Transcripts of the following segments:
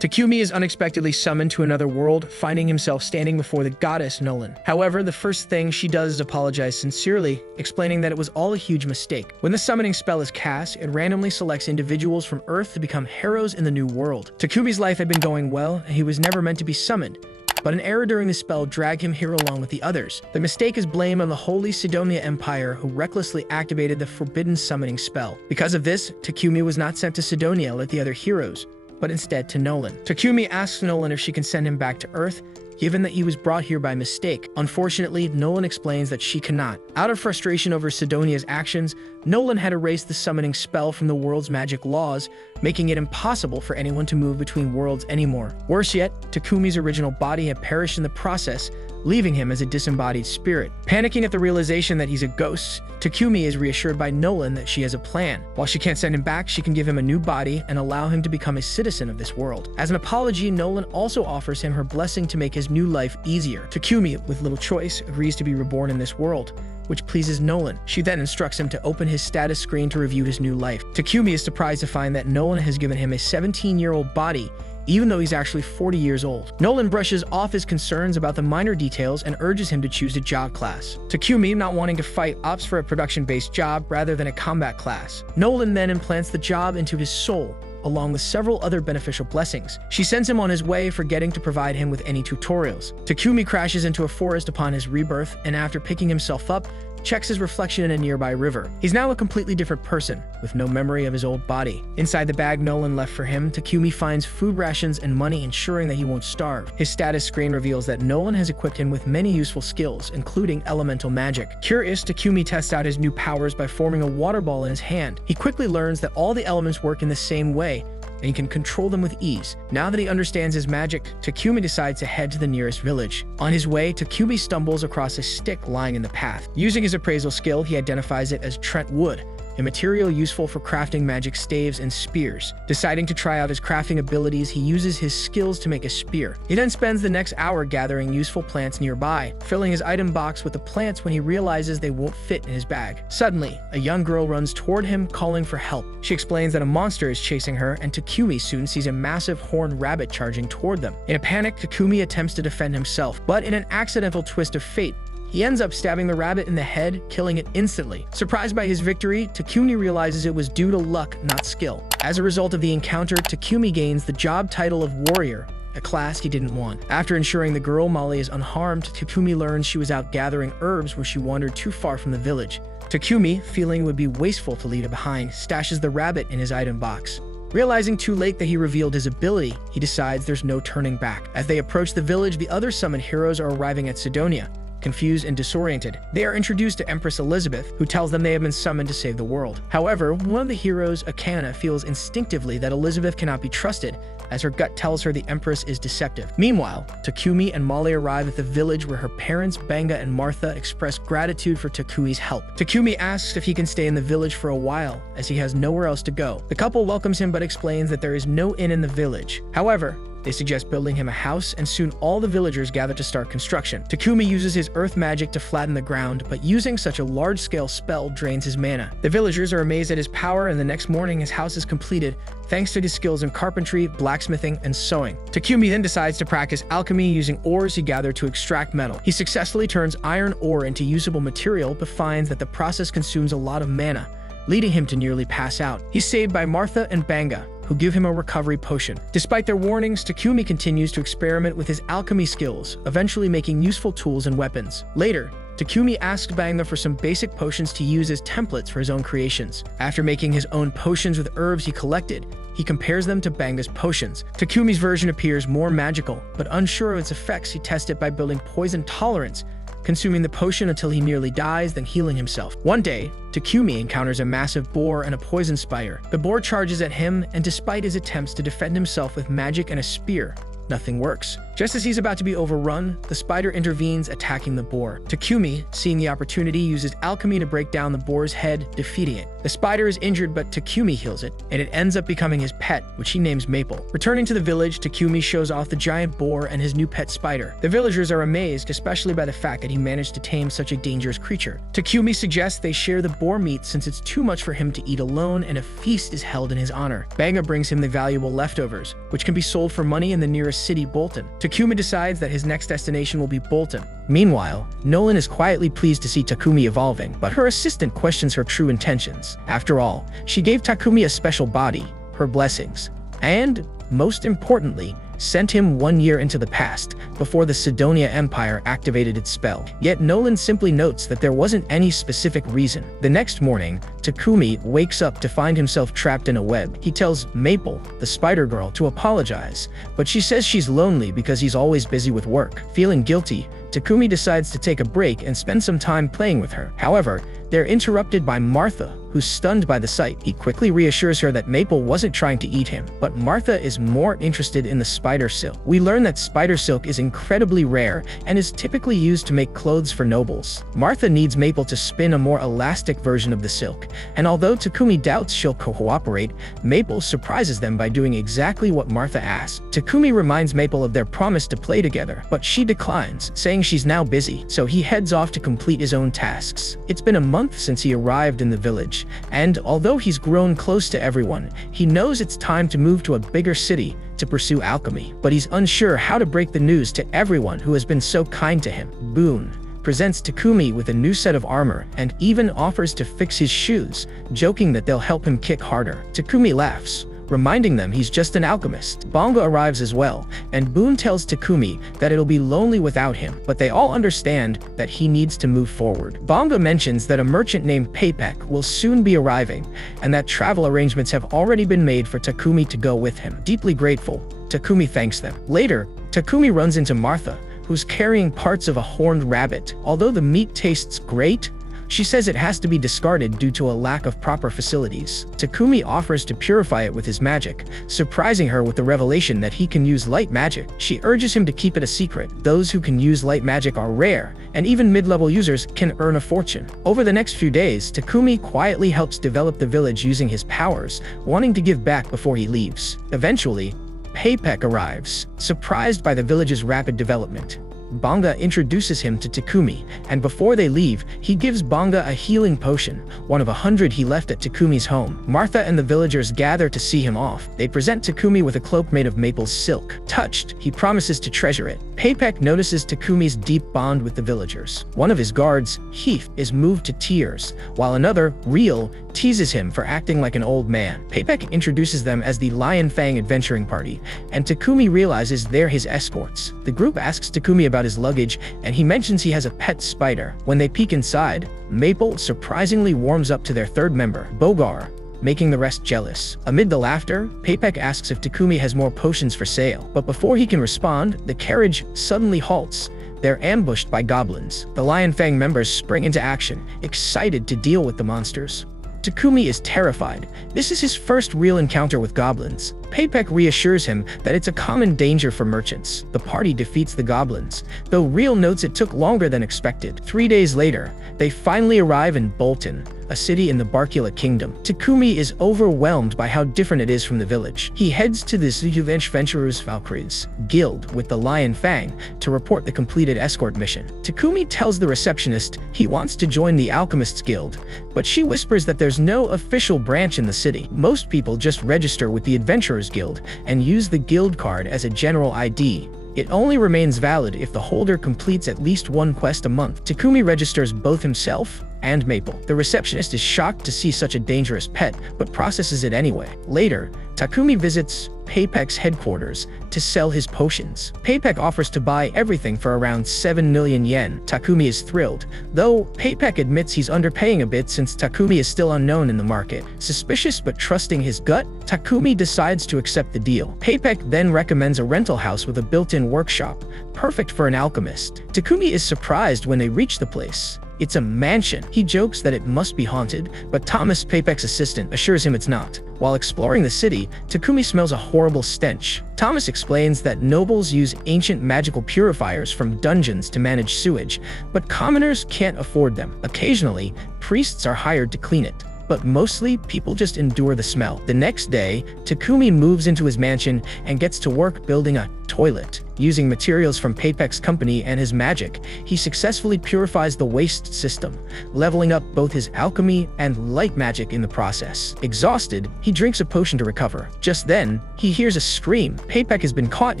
Takumi is unexpectedly summoned to another world, finding himself standing before the goddess Nolan. However, the first thing she does is apologize sincerely, explaining that it was all a huge mistake. When the summoning spell is cast, it randomly selects individuals from Earth to become heroes in the new world. Takumi's life had been going well, and he was never meant to be summoned, but an error during the spell dragged him here along with the others. The mistake is blamed on the Holy Sidonia Empire, who recklessly activated the forbidden summoning spell. Because of this, Takumi was not sent to Sidonia like the other heroes, but instead to Nolan. Takumi asks Nolan if she can send him back to Earth, given that he was brought here by mistake. Unfortunately, Nolan explains that she cannot. Out of frustration over Sidonia's actions, Nolan had erased the summoning spell from the world's magic laws, making it impossible for anyone to move between worlds anymore. Worse yet, Takumi's original body had perished in the process, leaving him as a disembodied spirit. Panicking at the realization that he's a ghost, Takumi is reassured by Nolan that she has a plan. While she can't send him back, she can give him a new body and allow him to become a citizen of this world. As an apology, Nolan also offers him her blessing to make his new life easier. Takumi, with little choice, agrees to be reborn in this world, which pleases Nolan. She then instructs him to open his status screen to review his new life. Takumi is surprised to find that Nolan has given him a 17-year-old body, even though he's actually 40 years old. Nolan brushes off his concerns about the minor details and urges him to choose a job class. Takumi, not wanting to fight, opts for a production-based job rather than a combat class. Nolan then implants the job into his soul, along with several other beneficial blessings. She sends him on his way, forgetting to provide him with any tutorials. Takumi crashes into a forest upon his rebirth, and after picking himself up, checks his reflection in a nearby river. He's now a completely different person, with no memory of his old body. Inside the bag Nolan left for him, Takumi finds food rations and money, ensuring that he won't starve. His status screen reveals that Nolan has equipped him with many useful skills, including elemental magic. Curious, Takumi tests out his new powers by forming a water ball in his hand. He quickly learns that all the elements work in the same way, and he can control them with ease. Now that he understands his magic, Takumi decides to head to the nearest village. On his way, Takumi stumbles across a stick lying in the path. Using his appraisal skill, he identifies it as Trent wood, a material useful for crafting magic staves and spears. Deciding to try out his crafting abilities, he uses his skills to make a spear. He then spends the next hour gathering useful plants nearby, filling his item box with the plants when he realizes they won't fit in his bag. Suddenly, a young girl runs toward him, calling for help. She explains that a monster is chasing her, and Takumi soon sees a massive horned rabbit charging toward them. In a panic, Takumi attempts to defend himself, but in an accidental twist of fate, he ends up stabbing the rabbit in the head, killing it instantly. Surprised by his victory, Takumi realizes it was due to luck, not skill. As a result of the encounter, Takumi gains the job title of warrior, a class he didn't want. After ensuring the girl Molly is unharmed, Takumi learns she was out gathering herbs where she wandered too far from the village. Takumi, feeling it would be wasteful to leave it behind, stashes the rabbit in his item box. Realizing too late that he revealed his ability, he decides there's no turning back. As they approach the village, the other summoned heroes are arriving at Sidonia. Confused and disoriented, they are introduced to Empress Elizabeth, who tells them they have been summoned to save the world. However, one of the heroes, Akana, feels instinctively that Elizabeth cannot be trusted, as her gut tells her the Empress is deceptive. Meanwhile, Takumi and Molly arrive at the village where her parents, Banga and Martha, express gratitude for Takumi's help. Takumi asks if he can stay in the village for a while, as he has nowhere else to go. The couple welcomes him but explains that there is no inn in the village. However, they suggest building him a house, and soon all the villagers gather to start construction. Takumi uses his earth magic to flatten the ground, but using such a large-scale spell drains his mana. The villagers are amazed at his power, and the next morning his house is completed, thanks to his skills in carpentry, blacksmithing, and sewing. Takumi then decides to practice alchemy using ores he gathered to extract metal. He successfully turns iron ore into usable material, but finds that the process consumes a lot of mana, leading him to nearly pass out. He's saved by Martha and Banga, who give him a recovery potion. Despite their warnings, Takumi continues to experiment with his alchemy skills, eventually making useful tools and weapons. Later, Takumi asks Banga for some basic potions to use as templates for his own creations. After making his own potions with herbs he collected, he compares them to Banga's potions. Takumi's version appears more magical, but unsure of its effects, he tests it by building poison tolerance, consuming the potion until he nearly dies, then healing himself. One day, Takumi encounters a massive boar and a poison spire. The boar charges at him, and despite his attempts to defend himself with magic and a spear, nothing works. Just as he's about to be overrun, the spider intervenes, attacking the boar. Takumi, seeing the opportunity, uses alchemy to break down the boar's head, defeating it. The spider is injured, but Takumi heals it, and it ends up becoming his pet, which he names Maple. Returning to the village, Takumi shows off the giant boar and his new pet spider. The villagers are amazed, especially by the fact that he managed to tame such a dangerous creature. Takumi suggests they share the boar meat since it's too much for him to eat alone, and a feast is held in his honor. Banga brings him the valuable leftovers, which can be sold for money in the nearest city, Bolton. Takumi decides that his next destination will be Bolton. Meanwhile, Nolan is quietly pleased to see Takumi evolving, but her assistant questions her true intentions. After all, she gave Takumi a special body, her blessings, and, most importantly, sent him 1 year into the past, before the Sidonia Empire activated its spell. Yet Nolan simply notes that there wasn't any specific reason. The next morning, Takumi wakes up to find himself trapped in a web. He tells Maple, the spider girl, to apologize, but she says she's lonely because he's always busy with work. Feeling guilty, Takumi decides to take a break and spend some time playing with her. However, they're interrupted by Martha, who's stunned by the sight. He quickly reassures her that Maple wasn't trying to eat him, but Martha is more interested in the spider silk. We learn that spider silk is incredibly rare and is typically used to make clothes for nobles. Martha needs Maple to spin a more elastic version of the silk, and although Takumi doubts she'll cooperate, Maple surprises them by doing exactly what Martha asked. Takumi reminds Maple of their promise to play together, but she declines, saying she's now busy, so he heads off to complete his own tasks. It's been a month since he arrived in the village, and although he's grown close to everyone, he knows it's time to move to a bigger city to pursue alchemy. But he's unsure how to break the news to everyone who has been so kind to him. Boone presents Takumi with a new set of armor and even offers to fix his shoes, joking that they'll help him kick harder. Takumi laughs, reminding them he's just an alchemist. Banga arrives as well, and Boone tells Takumi that it'll be lonely without him, but they all understand that he needs to move forward. Banga mentions that a merchant named Paypek will soon be arriving, and that travel arrangements have already been made for Takumi to go with him. Deeply grateful, Takumi thanks them. Later, Takumi runs into Martha, who's carrying parts of a horned rabbit. Although the meat tastes great, she says it has to be discarded due to a lack of proper facilities. Takumi offers to purify it with his magic, surprising her with the revelation that he can use light magic. She urges him to keep it a secret. Those who can use light magic are rare, and even mid-level users can earn a fortune. Over the next few days, Takumi quietly helps develop the village using his powers, wanting to give back before he leaves. Eventually, Paypek arrives, surprised by the village's rapid development. Banga introduces him to Takumi, and before they leave, he gives Banga a healing potion, one of 100 he left at Takumi's home. Martha and the villagers gather to see him off. They present Takumi with a cloak made of maple silk. Touched, he promises to treasure it. Paypek notices Takumi's deep bond with the villagers. One of his guards, Heath, is moved to tears, while another, Real, teases him for acting like an old man. Paypek introduces them as the Lion Fang Adventuring Party, and Takumi realizes they're his escorts. The group asks Takumi about his luggage, and he mentions he has a pet spider. When they peek inside, Maple surprisingly warms up to their third member, Bogar, making the rest jealous. Amid the laughter, Paypek asks if Takumi has more potions for sale, but before he can respond, the carriage suddenly halts. They're ambushed by goblins. The Lion Fang members spring into action, excited to deal with the monsters. Takumi is terrified. This is his first real encounter with goblins. Paypek reassures him that it's a common danger for merchants. The party defeats the goblins, though Real notes it took longer than expected. 3 days later, they finally arrive in Bolton, a city in the Barkula Kingdom. Takumi is overwhelmed by how different it is from the village. He heads to the Adventurers Valkyries guild with the Lion Fang to report the completed escort mission. Takumi tells the receptionist he wants to join the Alchemists Guild, but she whispers that there's no official branch in the city. Most people just register with the Adventurers Guild and use the guild card as a general ID. It only remains valid if the holder completes at least one quest a month. Takumi registers both himself and Maple. The receptionist is shocked to see such a dangerous pet, but processes it anyway. Later, Takumi visits Paypek's headquarters to sell his potions. Paypek offers to buy everything for around 7 million yen. Takumi is thrilled, though Paypek admits he's underpaying a bit since Takumi is still unknown in the market. Suspicious but trusting his gut, Takumi decides to accept the deal. Paypek then recommends a rental house with a built-in workshop, perfect for an alchemist. Takumi is surprised when they reach the place. It's a mansion. He jokes that it must be haunted, but Thomas, Papek's assistant, assures him it's not. While exploring the city, Takumi smells a horrible stench. Thomas explains that nobles use ancient magical purifiers from dungeons to manage sewage, but commoners can't afford them. Occasionally, priests are hired to clean it, but mostly people just endure the smell. The next day, Takumi moves into his mansion and gets to work building a toilet. Using materials from Papek's company and his magic, he successfully purifies the waste system, leveling up both his alchemy and light magic in the process. Exhausted, he drinks a potion to recover. Just then, he hears a scream. Papek has been caught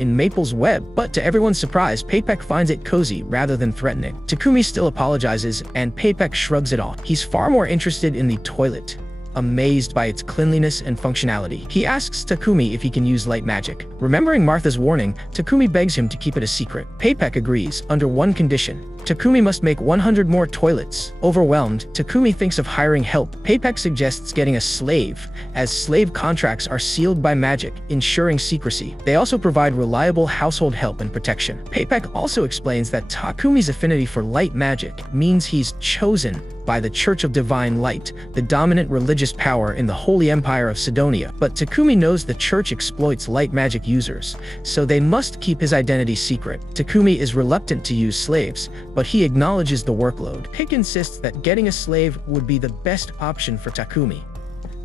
in Maple's web, but to everyone's surprise, Papek finds it cozy rather than threatening. Takumi still apologizes, and Papek shrugs it off. He's far more interested in the toilet, amazed by its cleanliness and functionality. He asks Takumi if he can use light magic. Remembering Martha's warning, Takumi begs him to keep it a secret. Papek agrees, under one condition. Takumi must make 100 more toilets. Overwhelmed, Takumi thinks of hiring help. Papek suggests getting a slave, as slave contracts are sealed by magic, ensuring secrecy. They also provide reliable household help and protection. Papek also explains that Takumi's affinity for light magic means he's chosen by the Church of Divine Light, the dominant religious power in the Holy Empire of Sidonia. But Takumi knows the church exploits light magic users, so they must keep his identity secret. Takumi is reluctant to use slaves, but he acknowledges the workload. Pick insists that getting a slave would be the best option for Takumi.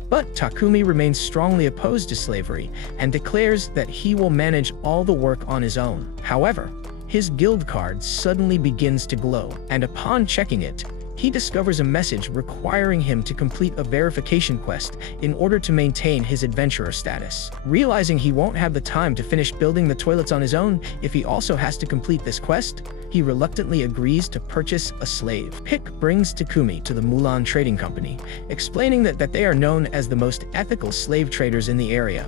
But Takumi remains strongly opposed to slavery and declares that he will manage all the work on his own. However, his guild card suddenly begins to glow, and upon checking it, he discovers a message requiring him to complete a verification quest in order to maintain his adventurer status. Realizing he won't have the time to finish building the toilets on his own if he also has to complete this quest, he reluctantly agrees to purchase a slave. Pick brings Takumi to the Mulan Trading Company, explaining that they are known as the most ethical slave traders in the area.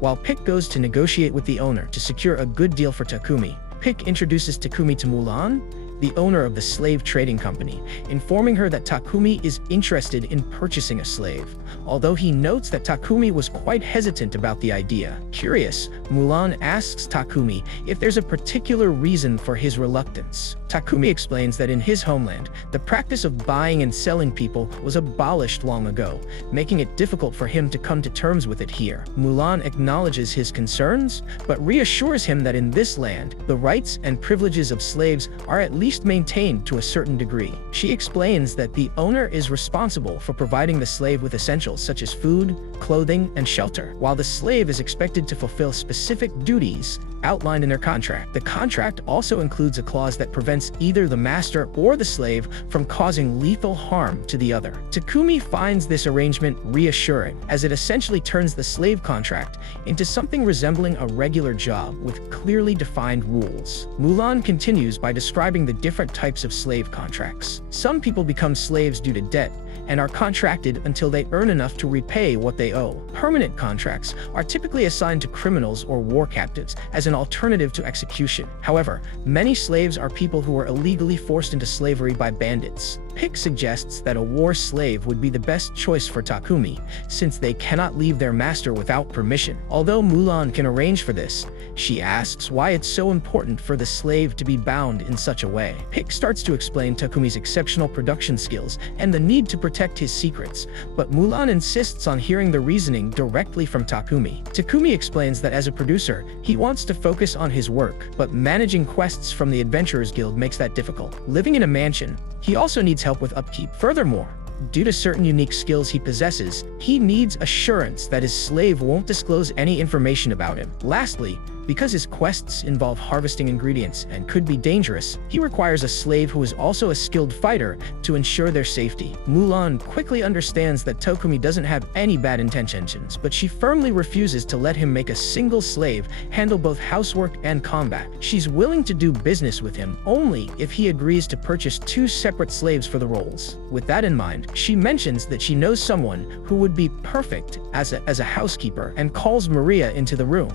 While Pick goes to negotiate with the owner to secure a good deal for Takumi, Pick introduces Takumi to Mulan, the owner of the slave trading company, informing her that Takumi is interested in purchasing a slave, although he notes that Takumi was quite hesitant about the idea. Curious, Mulan asks Takumi if there's a particular reason for his reluctance. Takumi explains that in his homeland, the practice of buying and selling people was abolished long ago, making it difficult for him to come to terms with it here. Mulan acknowledges his concerns, but reassures him that in this land, the rights and privileges of slaves are at least maintained to a certain degree. She explains that the owner is responsible for providing the slave with essentials such as food, clothing, and shelter, while the slave is expected to fulfill specific duties outlined in their contract. The contract also includes a clause that prevents either the master or the slave from causing lethal harm to the other. Takumi finds this arrangement reassuring, as it essentially turns the slave contract into something resembling a regular job with clearly defined rules. Mulan continues by describing the different types of slave contracts. Some people become slaves due to debt and are contracted until they earn enough to repay what they owe. Permanent contracts are typically assigned to criminals or war captives as an alternative to execution. However, many slaves are people who are illegally forced into slavery by bandits. Pick suggests that a war slave would be the best choice for Takumi, since they cannot leave their master without permission. Although Mulan can arrange for this, she asks why it's so important for the slave to be bound in such a way. Pick starts to explain Takumi's exceptional production skills and the need to protect his secrets, but Mulan insists on hearing the reasoning directly from Takumi. Takumi explains that as a producer, he wants to focus on his work, but managing quests from the Adventurers Guild makes that difficult. Living in a mansion, he also needs help with upkeep. Furthermore, due to certain unique skills he possesses, he needs assurance that his slave won't disclose any information about him. Lastly, because his quests involve harvesting ingredients and could be dangerous, he requires a slave who is also a skilled fighter to ensure their safety. Mulan quickly understands that Takumi doesn't have any bad intentions, but she firmly refuses to let him make a single slave handle both housework and combat. She's willing to do business with him only if he agrees to purchase 2 separate slaves for the roles. With that in mind, she mentions that she knows someone who would be perfect as a housekeeper and calls Maria into the room.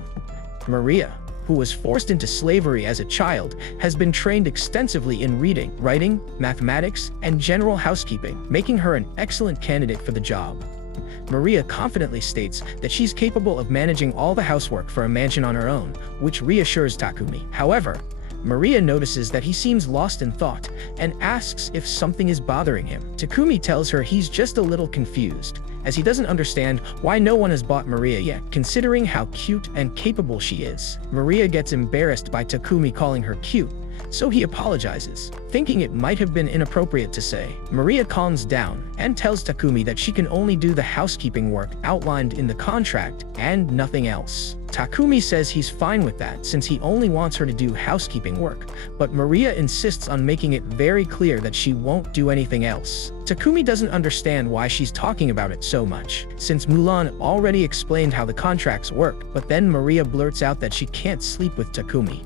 Maria, who was forced into slavery as a child, has been trained extensively in reading, writing, mathematics, and general housekeeping, making her an excellent candidate for the job. Maria confidently states that she's capable of managing all the housework for a mansion on her own, which reassures Takumi. However, Maria notices that he seems lost in thought and asks if something is bothering him. Takumi tells her he's just a little confused, as he doesn't understand why no one has bought Maria yet, considering how cute and capable she is. Maria gets embarrassed by Takumi calling her cute, so he apologizes, thinking it might have been inappropriate to say. Maria calms down and tells Takumi that she can only do the housekeeping work outlined in the contract and nothing else. Takumi says he's fine with that since he only wants her to do housekeeping work, but Maria insists on making it very clear that she won't do anything else. Takumi doesn't understand why she's talking about it so much, since Mulan already explained how the contracts work, but then Maria blurts out that she can't sleep with Takumi.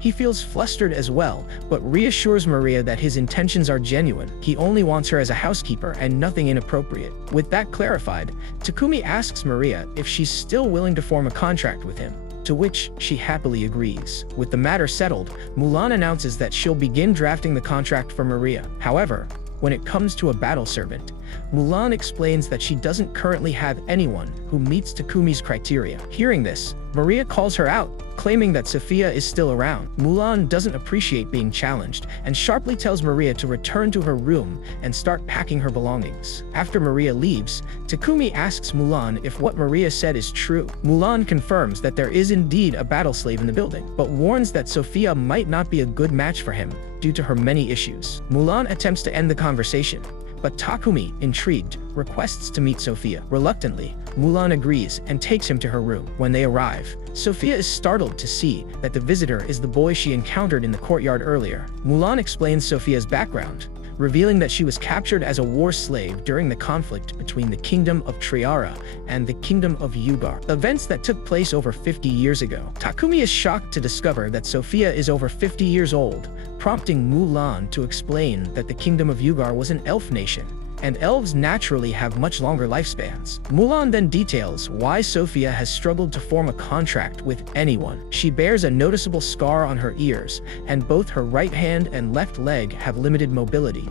He feels flustered as well, but reassures Maria that his intentions are genuine. He only wants her as a housekeeper and nothing inappropriate. With that clarified, Takumi asks Maria if she's still willing to form a contract with him, to which she happily agrees. With the matter settled, Mulan announces that she'll begin drafting the contract for Maria. However, when it comes to a battle servant, Mulan explains that she doesn't currently have anyone who meets Takumi's criteria. Hearing this, Maria calls her out, claiming that Sophia is still around. Mulan doesn't appreciate being challenged and sharply tells Maria to return to her room and start packing her belongings. After Maria leaves, Takumi asks Mulan if what Maria said is true. Mulan confirms that there is indeed a battle slave in the building, but warns that Sophia might not be a good match for him due to her many issues. Mulan attempts to end the conversation, but Takumi, intrigued, requests to meet Sophia. Reluctantly, Mulan agrees and takes him to her room. When they arrive, Sophia is startled to see that the visitor is the boy she encountered in the courtyard earlier. Mulan explains Sophia's background, revealing that she was captured as a war slave during the conflict between the Kingdom of Triara and the Kingdom of Yugar, events that took place over 50 years ago. Takumi is shocked to discover that Sophia is over 50 years old, prompting Mulan to explain that the Kingdom of Yugar was an elf nation, and elves naturally have much longer lifespans. Mulan then details why Sophia has struggled to form a contract with anyone. She bears a noticeable scar on her ears, and both her right hand and left leg have limited mobility.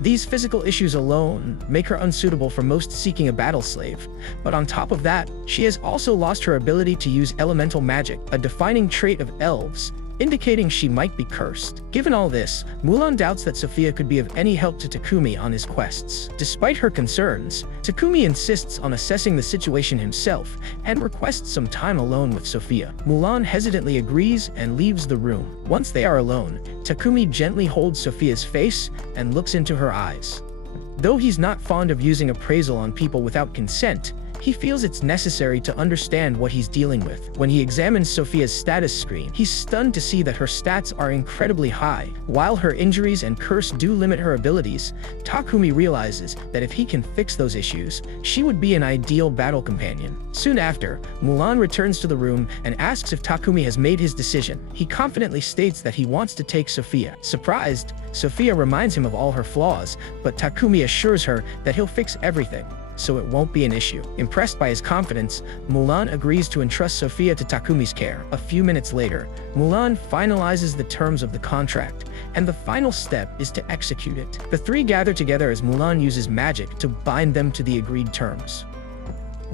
These physical issues alone make her unsuitable for most seeking a battle slave, but on top of that, she has also lost her ability to use elemental magic, a defining trait of elves, indicating she might be cursed. Given all this, Mulan doubts that Sophia could be of any help to Takumi on his quests. Despite her concerns, Takumi insists on assessing the situation himself and requests some time alone with Sophia. Mulan hesitantly agrees and leaves the room. Once they are alone, Takumi gently holds Sophia's face and looks into her eyes. Though he's not fond of using appraisal on people without consent, he feels it's necessary to understand what he's dealing with. When he examines Sophia's status screen, he's stunned to see that her stats are incredibly high. While her injuries and curse do limit her abilities, Takumi realizes that if he can fix those issues, she would be an ideal battle companion. Soon after, Mulan returns to the room and asks if Takumi has made his decision. He confidently states that he wants to take Sophia. Surprised, Sophia reminds him of all her flaws, but Takumi assures her that he'll fix everything, so it won't be an issue. Impressed by his confidence, Mulan agrees to entrust Sophia to Takumi's care. A few minutes later, Mulan finalizes the terms of the contract, and the final step is to execute it. The three gather together as Mulan uses magic to bind them to the agreed terms.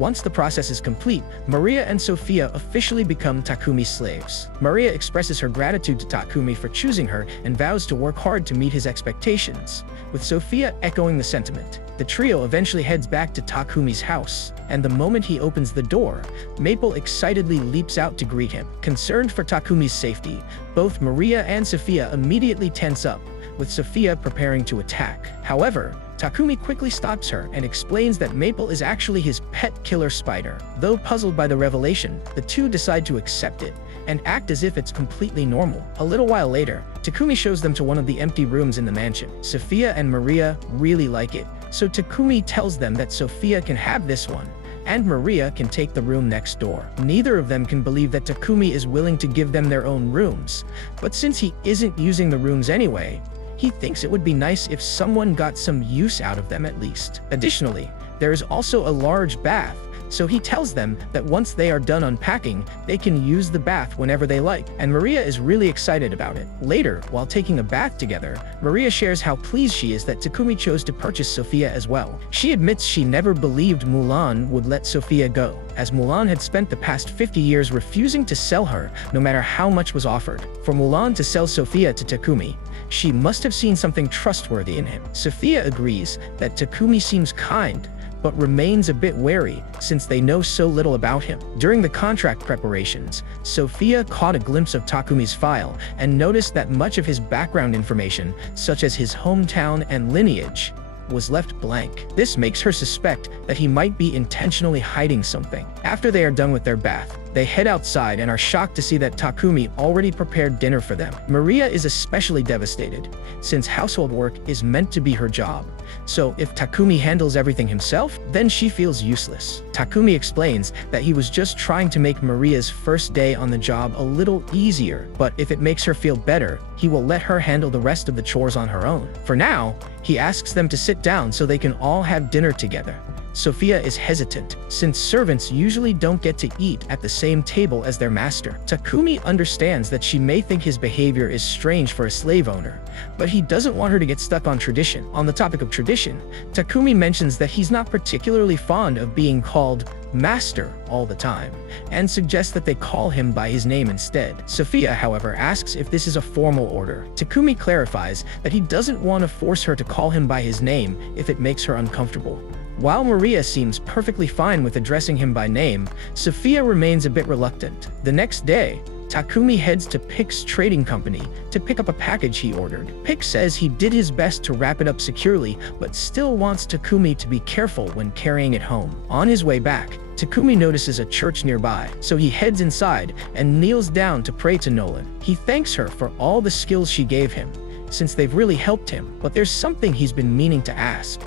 Once the process is complete, Maria and Sophia officially become Takumi's slaves. Maria expresses her gratitude to Takumi for choosing her and vows to work hard to meet his expectations, with Sophia echoing the sentiment. The trio eventually heads back to Takumi's house, and the moment he opens the door, Maple excitedly leaps out to greet him. Concerned for Takumi's safety, both Maria and Sophia immediately tense up, with Sophia preparing to attack. However, Takumi quickly stops her and explains that Maple is actually his pet killer spider. Though puzzled by the revelation, the two decide to accept it and act as if it's completely normal. A little while later, Takumi shows them to one of the empty rooms in the mansion. Sophia and Maria really like it, so Takumi tells them that Sophia can have this one, and Maria can take the room next door. Neither of them can believe that Takumi is willing to give them their own rooms, but since he isn't using the rooms anyway, he thinks it would be nice if someone got some use out of them at least. Additionally, there is also a large bath so he tells them that once they are done unpacking, they can use the bath whenever they like, and Maria is really excited about it. Later, while taking a bath together, Maria shares how pleased she is that Takumi chose to purchase Sophia as well. She admits she never believed Mulan would let Sophia go, as Mulan had spent the past 50 years refusing to sell her no matter how much was offered. For Mulan to sell Sophia to Takumi, she must have seen something trustworthy in him. Sophia agrees that Takumi seems kind, but remains a bit wary since they know so little about him. During the contract preparations, Sophia caught a glimpse of Takumi's file and noticed that much of his background information, such as his hometown and lineage, was left blank. This makes her suspect that he might be intentionally hiding something. After they are done with their bath, they head outside and are shocked to see that Takumi already prepared dinner for them. Maria is especially devastated, since household work is meant to be her job. So if Takumi handles everything himself, then she feels useless. Takumi explains that he was just trying to make Maria's first day on the job a little easier, but if it makes her feel better, he will let her handle the rest of the chores on her own. For now, he asks them to sit down so they can all have dinner together. Sophia is hesitant, since servants usually don't get to eat at the same table as their master. Takumi understands that she may think his behavior is strange for a slave owner, but he doesn't want her to get stuck on tradition. On the topic of tradition, Takumi mentions that he's not particularly fond of being called master all the time, and suggests that they call him by his name instead. Sophia, however, asks if this is a formal order. Takumi clarifies that he doesn't want to force her to call him by his name if it makes her uncomfortable. While Maria seems perfectly fine with addressing him by name, Sophia remains a bit reluctant. The next day, Takumi heads to Pick's trading company to pick up a package he ordered. Pick says he did his best to wrap it up securely, but still wants Takumi to be careful when carrying it home. On his way back, Takumi notices a church nearby, so he heads inside and kneels down to pray to Nolan. He thanks her for all the skills she gave him, since they've really helped him, but there's something he's been meaning to ask.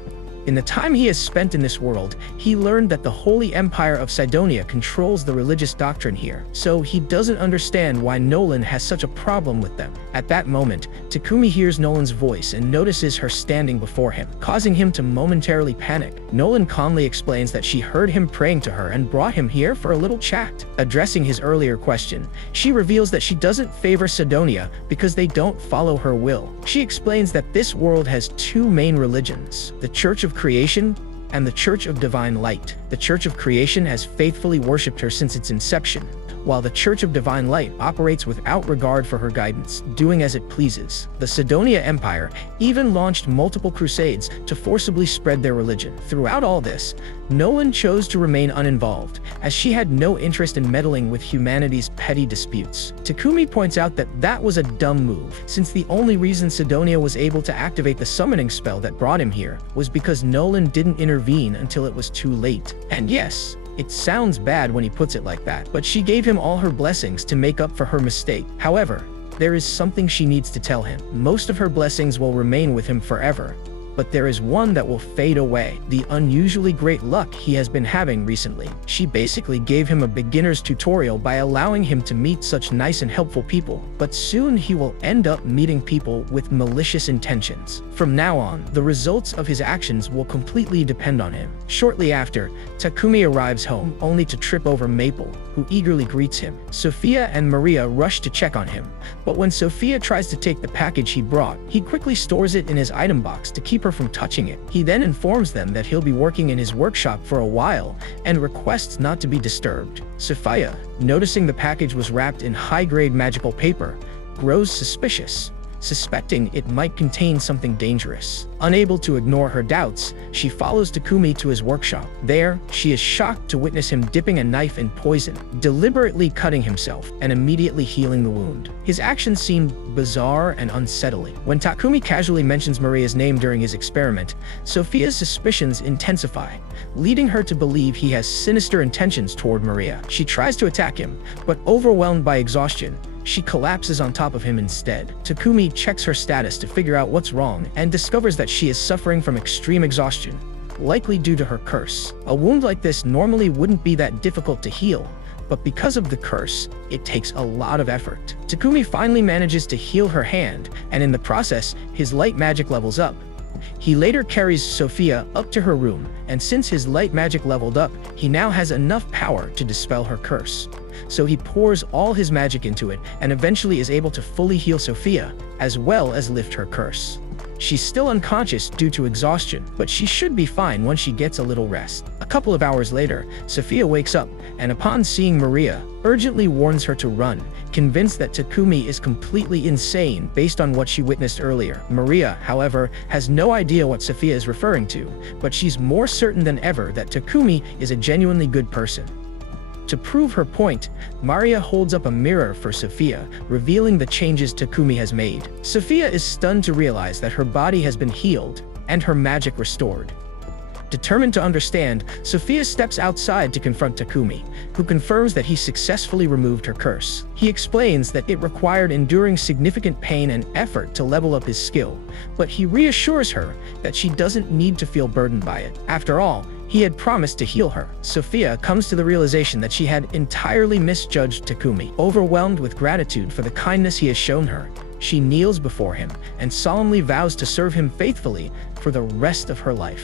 In the time he has spent in this world, he learned that the Holy Empire of Cydonia controls the religious doctrine here, so he doesn't understand why Nolan has such a problem with them. At that moment, Takumi hears Nolan's voice and notices her standing before him, causing him to momentarily panic. Nolan calmly explains that she heard him praying to her and brought him here for a little chat. Addressing his earlier question, she reveals that she doesn't favor Cydonia because they don't follow her will. She explains that this world has two main religions, the Church of Creation and the Church of Divine Light. The Church of Creation has faithfully worshipped her since its inception, while the Church of Divine Light operates without regard for her guidance, doing as it pleases. The Cydonia Empire even launched multiple crusades to forcibly spread their religion. Throughout all this, Nolan chose to remain uninvolved, as she had no interest in meddling with humanity's petty disputes. Takumi points out that that was a dumb move, since the only reason Cydonia was able to activate the summoning spell that brought him here was because Nolan didn't intervene until it was too late. And yes, it sounds bad when he puts it like that, but she gave him all her blessings to make up for her mistake. However, there is something she needs to tell him. Most of her blessings will remain with him forever, but there is one that will fade away: the unusually great luck he has been having recently. She basically gave him a beginner's tutorial by allowing him to meet such nice and helpful people, but soon he will end up meeting people with malicious intentions. From now on, the results of his actions will completely depend on him. Shortly after, Takumi arrives home, only to trip over Maple, who eagerly greets him. Sophia and Maria rush to check on him, but when Sophia tries to take the package he brought, he quickly stores it in his item box to keep her from touching it. He then informs them that he'll be working in his workshop for a while and requests not to be disturbed. Sophia, noticing the package was wrapped in high-grade magical paper, grows suspicious, suspecting it might contain something dangerous. Unable to ignore her doubts, she follows Takumi to his workshop. There, she is shocked to witness him dipping a knife in poison, deliberately cutting himself, and immediately healing the wound. His actions seem bizarre and unsettling. When Takumi casually mentions Maria's name during his experiment, Sophia's suspicions intensify, leading her to believe he has sinister intentions toward Maria. She tries to attack him, but overwhelmed by exhaustion, she collapses on top of him instead. Takumi checks her status to figure out what's wrong and discovers that she is suffering from extreme exhaustion, likely due to her curse. A wound like this normally wouldn't be that difficult to heal, but because of the curse, it takes a lot of effort. Takumi finally manages to heal her hand, and in the process, his light magic levels up, He later carries Sophia up to her room, and since his light magic leveled up, he now has enough power to dispel her curse. So he pours all his magic into it and eventually is able to fully heal Sophia, as well as lift her curse. She's still unconscious due to exhaustion, but she should be fine once she gets a little rest. A couple of hours later, Sophia wakes up, and upon seeing Maria, urgently warns her to run, convinced that Takumi is completely insane based on what she witnessed earlier. Maria, however, has no idea what Sophia is referring to, but she's more certain than ever that Takumi is a genuinely good person. To prove her point, Maria holds up a mirror for Sophia, revealing the changes Takumi has made. Sophia is stunned to realize that her body has been healed and her magic restored. Determined to understand, Sophia steps outside to confront Takumi, who confirms that he successfully removed her curse. He explains that it required enduring significant pain and effort to level up his skill, but he reassures her that she doesn't need to feel burdened by it. After all, he had promised to heal her. Sophia comes to the realization that she had entirely misjudged Takumi. Overwhelmed with gratitude for the kindness he has shown her, she kneels before him and solemnly vows to serve him faithfully for the rest of her life.